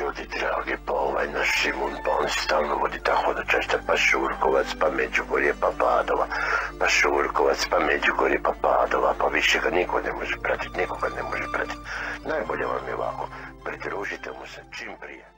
Ljudi dragi, pa ovaj naš Šimun, pa on stalno vodi ta hodočašća, pa Šurkovac, pa Međugorje, pa Padova, pa Šurkovac, pa Međugorje, pa Padova, pa više ga niko ne može pratiti, nikoga ne može pratiti. Najbolje vam je ovako, pridružite mu se čim prije.